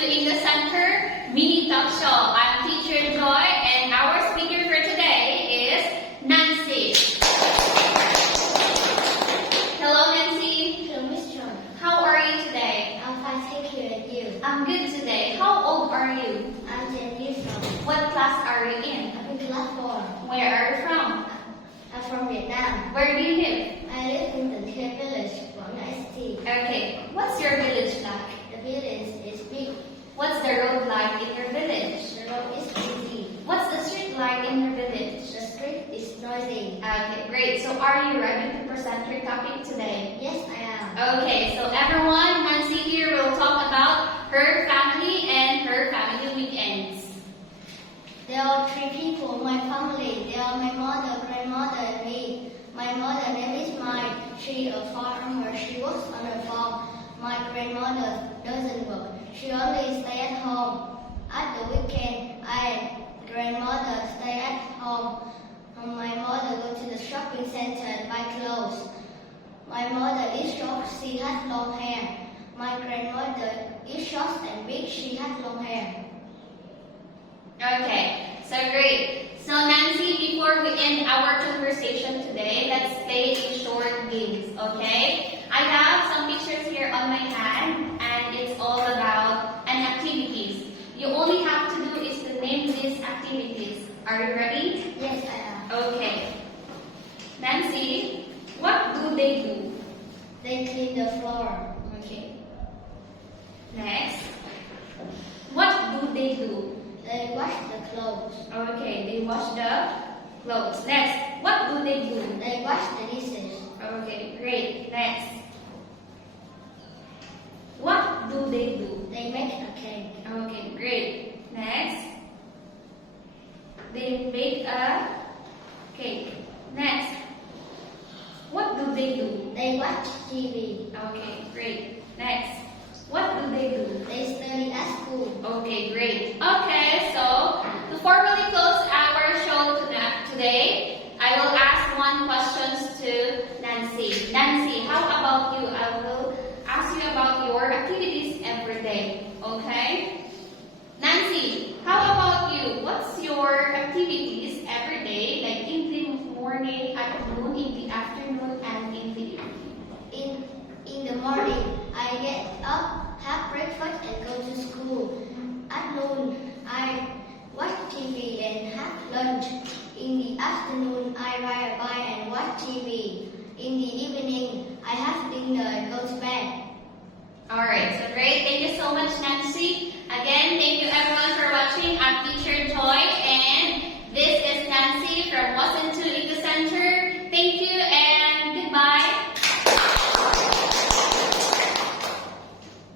In the Center mini talk show. I'm Teacher Joy, and our speaker for today is Nancy. Hello, Nancy. Hello, Miss John. How are you today? I'm fine, thank you, and you? I'm good today. How old are you? I'm 10 years old. What class are you in? I'm in class 4. Where are you from? I'm from Vietnam. Where do you live? I live in the Thief village, Quảng Ngãi City. Okay. What's your village like? The village is big. What's the road like in your village? The road is busy. What's the street like in your village? The street is noisy. Okay, great. So are you ready to present your topic today? Yes, I am. Okay, so everyone, Nancy here will talk about her family and her family weekends. There are 3 people in my family. They are my mother, grandmother, and me. My mother name is Mai. She is a farmer. She works on a farm. My grandmother doesn't work. She only stays at home. At the weekend, grandmother stay at home. My mother go to the shopping center and buy clothes. My mother is short. She has long hair. My grandmother is short and big. She has long hair. Okay, so great. So Nancy, before we end our conversation today, let's play a short games, okay? I have some pictures here on my hand, and it's all about an activities. You only have to do is to name these activities. Are you ready? Yes, I am. Okay. Nancy, what do they do? They clean the floor. Okay. Next. What do they do? They wash the clothes. Okay, they wash the clothes. Next, what do they do? They wash the dishes. Okay, great. Next, what do they do? They make a cake. Okay, great. Next, they make a cake. Next, what do they do? They watch TV. Okay, great. Next, what do they do? They study at school. Okay, great. Okay, so to formally close our show today, I will ask one question to Nancy. Nancy, how about you? I will ask you about your activities every day. Okay? Nancy, how about you? What's your activities every day, like in the morning, at noon, in the afternoon, and in the evening? In the morning, I get up, have breakfast, and go to school. At noon, I watch TV and have lunch. In the afternoon, I ride a bike and watch TV. In the evening, I have dinner and go to bed. Alright, so great. Thank you so much, Nancy. Again, thank you everyone for watching. I'm Teacher Joy, and this is Nancy from Wasn't Too